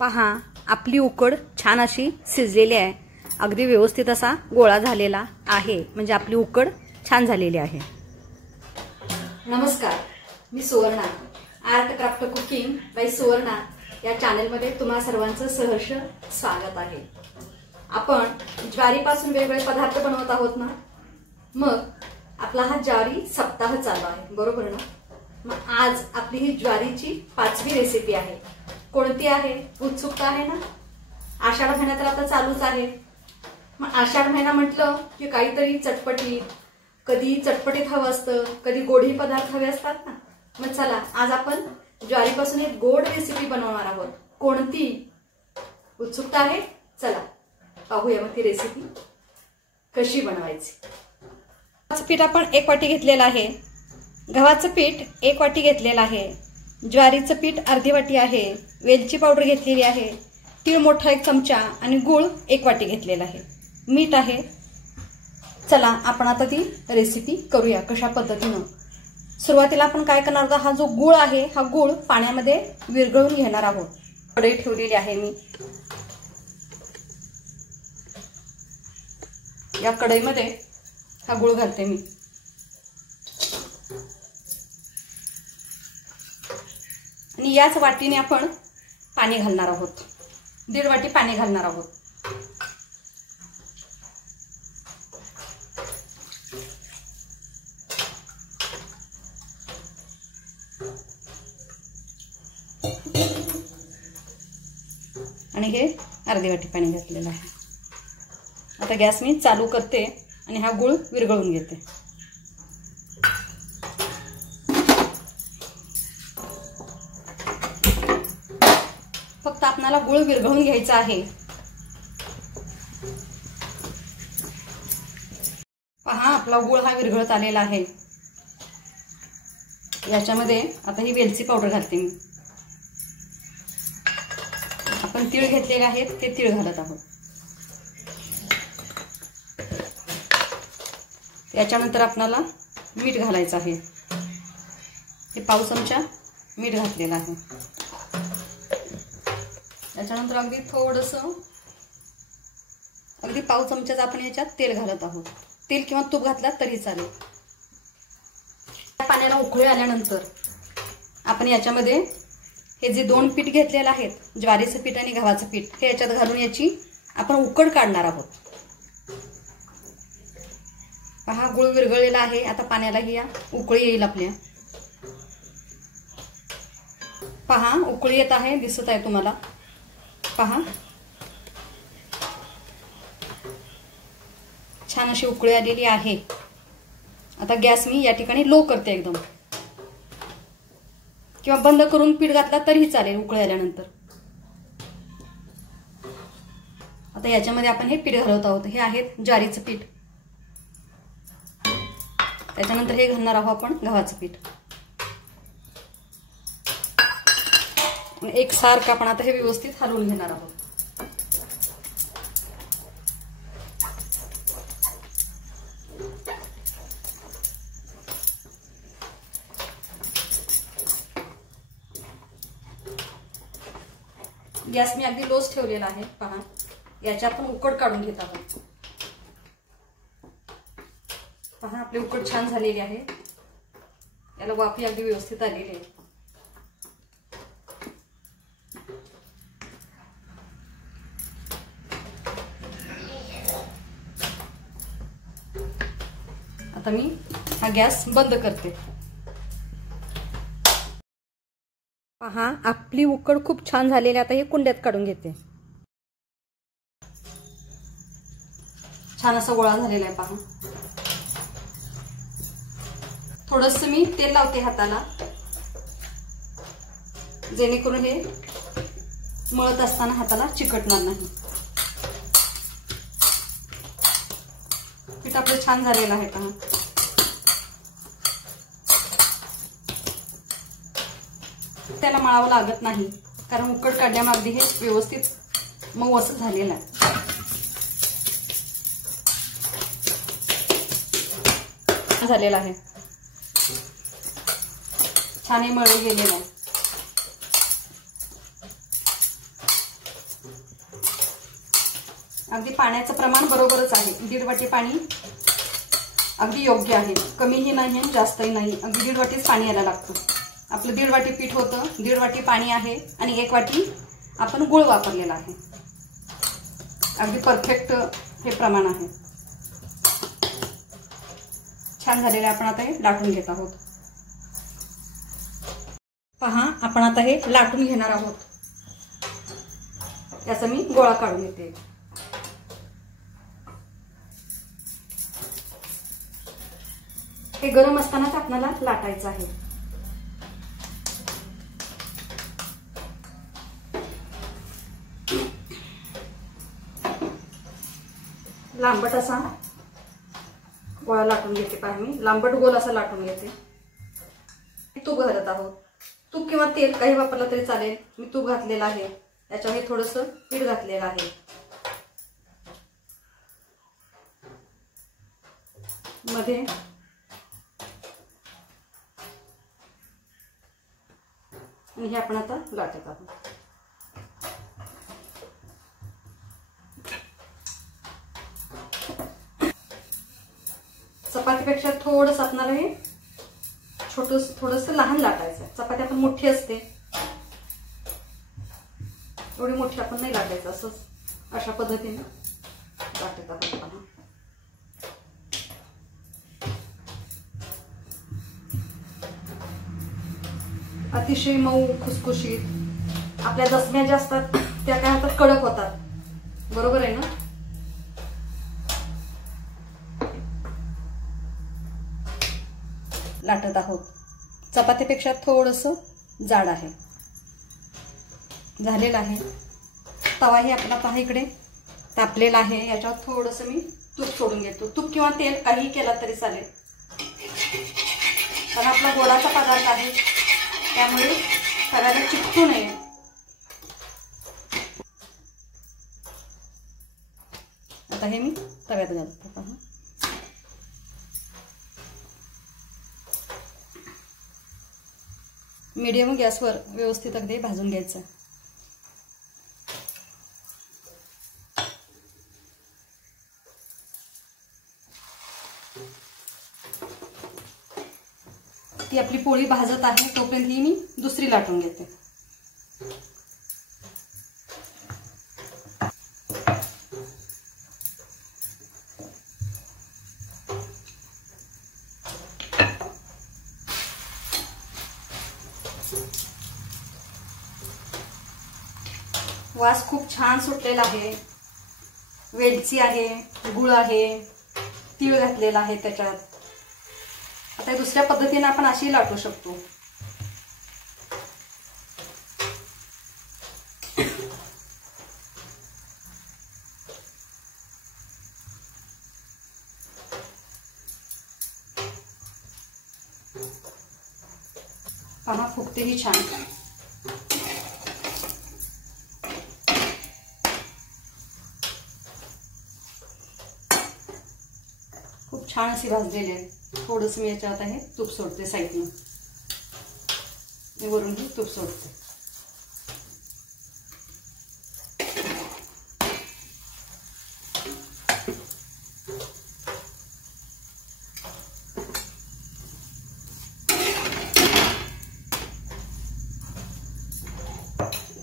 पहा आपली उकड छान अशी शिजलेली आहे। अगदी व्यवस्थित असा गोळा झालेला आहे, म्हणजे आपली उकड छान झालेली आहे। नमस्कार, मी Suvarna, art craft cooking by Suvarna या चॅनल मध्ये तुम्हा सर्वांचं सहर्ष स्वागत आहे। आपण ज्वारीपासून वेगवेगळे पदार्थ बनवत आहोत ना, मग आपला हा ज्वारी सप्ताह चालू आहे, बरोबर ना। मग आज आपली ही ज्वारीची 5वी रेसिपी आहे। कोणती आहे? उत्सुकता आहे ना। आषाढ महिना तर आता चालूच आहे। मग आषाढ महिना म्हटलं की काहीतरी चटपटीत, कधी चटपटीत हवं असतं, कधी गोडी पदार्थ हवे असतात ना। मग चला आज आपण ज्वारीपासून एक गोड रेसिपी बनवणार आहोत। कोणती? उत्सुकता आहे? चला पाहूया मग ती रेसिपी कशी बनवायची। गव्हाचं पीठ आपण 1 वाटी घेतलेलं आहे। गव्हाचं पीठ 1 वाटी घेतलेलं आहे। ज्वारीचं पीठ अर्धी वाटी आहे। वेलची पावडर घेतलेली आहे। तीळ मोठा 1 चमचा आणि गूळ 1 वाटी घेतलेला आहे। मीठ आहे। चला आपण आता ती रेसिपी करूया कशा पद्धतीने। सुरुवातीला आपण काय करणार आहोत, हा जो गूळ आहे हा गूळ पाण्यामध्ये विरघळून घेणार आहोत। कढई ठेवलेली आहे मी। या कढईमध्ये हा गूळ घालते मी। आणि याच वाटीने आपण पाणी घालणार आहोत। 1.5 वाटी पाणी घालणार आहोत। आणि हे अर्धी वाटी पाणी घातलेलं आहे। आता गॅस मी चालू करते आणि हा गूळ विरघळून घेते। फक्त आपल्याला गूळ विरघळून घ्यायचा आहे। पहा आपला गूळ हा विरघळत आलेला आहे। याच्यामध्ये आता ही वेलची पावडर घालते मी। आपण तीळ घेतलेले आहेत ते तीळ घालत आहोत। याच्यानंतर आपल्याला मीठ घालायचं आहे। हे पाव चमचा मीठ घातलेलं आहे। याच्यानंतर अगदी पाव चमच्याचं आपण याच्यात तेल घालत आहोत। तेल किंवा तूप घातलं तरी चालेल। पाण्याला उकळी आल्यानंतर आपण याच्यामध्ये हे जे 2 पीठ घेतलेले आहेत, ज्वारीचं पीठ आणि गव्हाचं पीठ, हे याच्यात घालून याची आपण उकड काढणार आहोत। पहा गूळ विरघळलेला आहे। आता पाण्यालाही या उकळी येईल आपल्या। पहा उकळी येत आहे, दिसत आहे तुम्हाला। पहा छान अशी उकळी आलेली आहे। आता गॅस मी या ठिकाणी लो करते एकदम, किंवा बंद करून पीठ घातला तरीही चालेल उकळी आल्यानंतर। आता याच्यामध्ये आपण हे पीठ घालत आहोत। हे आहे ज्वारीचं पीठ। त्याच्यानंतर हे घालणार आहोत आपण गव्हाचं पीठ। एकसारखं आपण आता हे व्यवस्थित हलवून घेणार आहोत। गॅस मी अगदी लोच ठेवलेला आहे। पहा याची आपण उकड काढून घेत आहोत। पहा आपली उकड छान झालेली आहे। याला वाफी अगदी व्यवस्थित आलेली आहे। आता मी हा गॅस बंद करते। पहा आपली उकड खूप छान झालेली आहे। आता हे कुंड्यात काढून घेते। छान असा गोळा झालेला आहे। पहा थोडंसं मी तेल लावते हाताला, जेणेकरून हे मळत असताना हाताला चिकटणार नाही। पीठ आपलं छान झालेलं आहे। पहा त्याला मळावं लागत नाही, कारण उकड काढल्यामुळे अगदी हे व्यवस्थित मऊ असं झालेलं आहे। झालेलं आहे, छान हे मळलं गेलेलं आहे। अगदी पाण्याचं प्रमाण बरोबरच आहे, 1.5 वाटी पाणी अगदी योग्य आहे, कमीही नाही आणि जास्तही नाही, अगदी 1.5 वाटीच पाणी यायला लागतं. आपलं 1.5 वाटी पीठ होतं, 1.5 वाटी पाणी आहे आणि 1 वाटी आपण गूळ वापरलेला आहे. अगदी परफेक्ट हे प्रमाण आहे. छान झालेले आपण आता हे लाटून घेत आहोत. पहा, आपण आता हे लाटून घेणार आहोत. याचा मी गोळा काढून घेते. हे गरम असतानाच आपल्याला लाटायचं आहे. लांबट असा गोळा लाटून घेते. पहा, मी लांबट गोल असा लाटून घेते. तूप घालत आहोत. तूप किंवा तेल काही वापरलं तरी चालेल. मी तूप घातलेलं आहे. याच्यामध्ये थोडंसं पीठ घातलेलं आहे. मध्ये आणि हे आपण आता लाटत आहोत. चपातीपेक्षा थोडंसं आपल्याला हे थोडंसं लहान लाटायचं. चपाती आपण मोठी असते, एवढी मोठी आपण नाही लाटायचं. असंच अशा पद्धतीने लाटत आहोत. पहा, अतिशय मऊ खुसखुशीत. आपल्या दसम्या ज्या असतात त्या काय होतात, कडक होतात. बरोबर आहे ना? लाटत आहोत. चपातीपेक्षा थोडंसं जाड आहे. झालेलं आहे. तवाही आपला पहा इकडे तापलेला आहे. याच्यावर थोडंसं मी तूप सोडून घेतो. तूप किंवा तेल काही केला तरी चालेल, कारण आपला गोडाचा पदार्थ आहे, त्यामुळे तव्याला चिकटू नये. आता हे मी तव्यात घालतो. पहा, मीडियम गॅसवर व्यवस्थित अगदी भाजून घ्यायचं. ती आपली पोळी भाजत आहे तोपर्यंत ही मी दुसरी लाटून घेते. वास खूप छान सुटलेला आहे. वेलची आहे, गुळ आहे, तीळ घातलेला आहे त्याच्यात. आता दुसऱ्या पद्धतीने आपण अशी लाटू शकतो. पहा, फुगतेही छान. खूप छान अशी भाजलेली आहे. थोडंसं मी याच्यात आहे तूप सोडते साईडने. मी वरून तूप सोडते.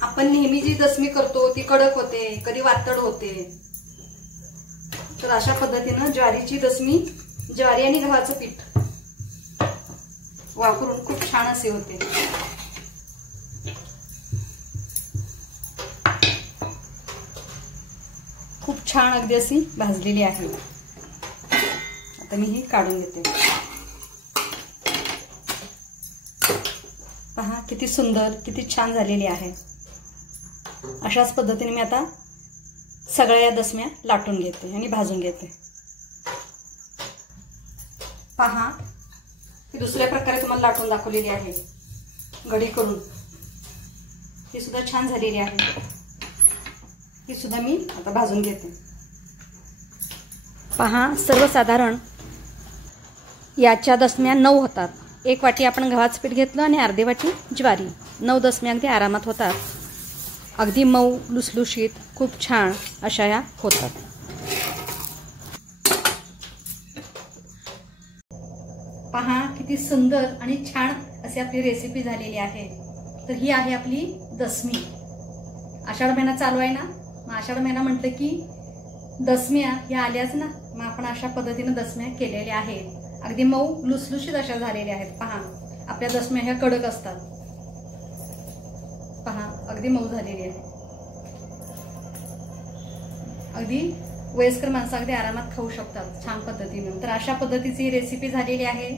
आपण नेहमी जी दसमी करतो ती कडक होते, कधी वातड होते. तर अशा पद्धतीनं ज्वारीची दसमी, ज्वारी आणि गव्हाचं पीठ वापरून खूप छान असे होते. खूप छान अगदी अशी भाजलेली आहे. आता मी ही काढून घेते. पहा, किती सुंदर, किती छान झालेली आहे. अशाच पद्धतीने मी आता सगळ्या या दसम्या लाटून घेते आणि भाजून घेते. पहा, ही दुसऱ्या प्रकारे तुम्हाला लाटून दाखवलेली आहे, गडी करून. ही सुद्धा छान झालेली आहे. ही सुद्धा मी आता भाजून घेते. पहा, सर्वसाधारण याच्या दसम्या 9 होतात. 1 वाटी आपण गव्हाचं पीठ घेतलं आणि अर्धी वाटी ज्वारी. 9 दसम्या अगदी आरामात होतात. अगदी मऊ लुसलुशीत खूप छान अशा ह्या होतात. पहा किती सुंदर आणि छान अशी आपली रेसिपी झालेली आहे. तर ही आहे आपली दसमी. आषाढ महिना चालू आहे ना, मग आषाढ महिना म्हटलं की दसम्या ह्या आल्याच ना, मग आपण अशा पद्धतीने दसम्या केलेल्या आहेत. अगदी मऊ लुसलुशीत अशा झालेल्या आहेत. पहा आपल्या दसम्या ह्या कडक असतात. पहा अगदी मऊ झालेली आहे. अगदी वयस्कर माणसं अगदी आरामात खाऊ शकतात छान पद्धतीने. तर अशा पद्धतीची रेसिपी झालेली आहे.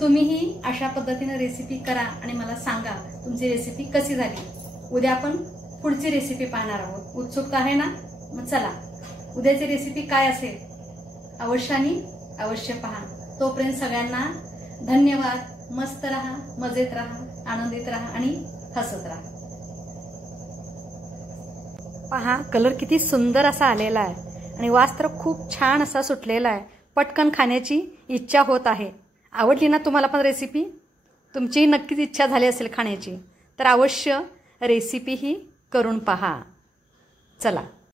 तुम्हीही अशा पद्धतीने रेसिपी करा आणि मला सांगा तुमची रेसिपी कशी झाली. उद्या आपण पुढची रेसिपी पाहणार आहोत. उत्सुकता आहे ना, मग चला उद्याची रेसिपी काय असेल अवश्य आणि अवश्य पहा. तोपर्यंत सगळ्यांना धन्यवाद. मस्त राहा, मजेत राहा, आनंदित राहा आणि हसत राहा. पहा कलर किती सुंदर असा आलेला आहे आणि वास तर खूप छान असा सुटलेला आहे. पटकन खाण्याची इच्छा होत आहे. आवडली ना तुम्हाला पण रेसिपी? तुमचीही नक्कीच इच्छा झाली असेल खाण्याची. तर अवश्य रेसिपी ही करून पहा. चला.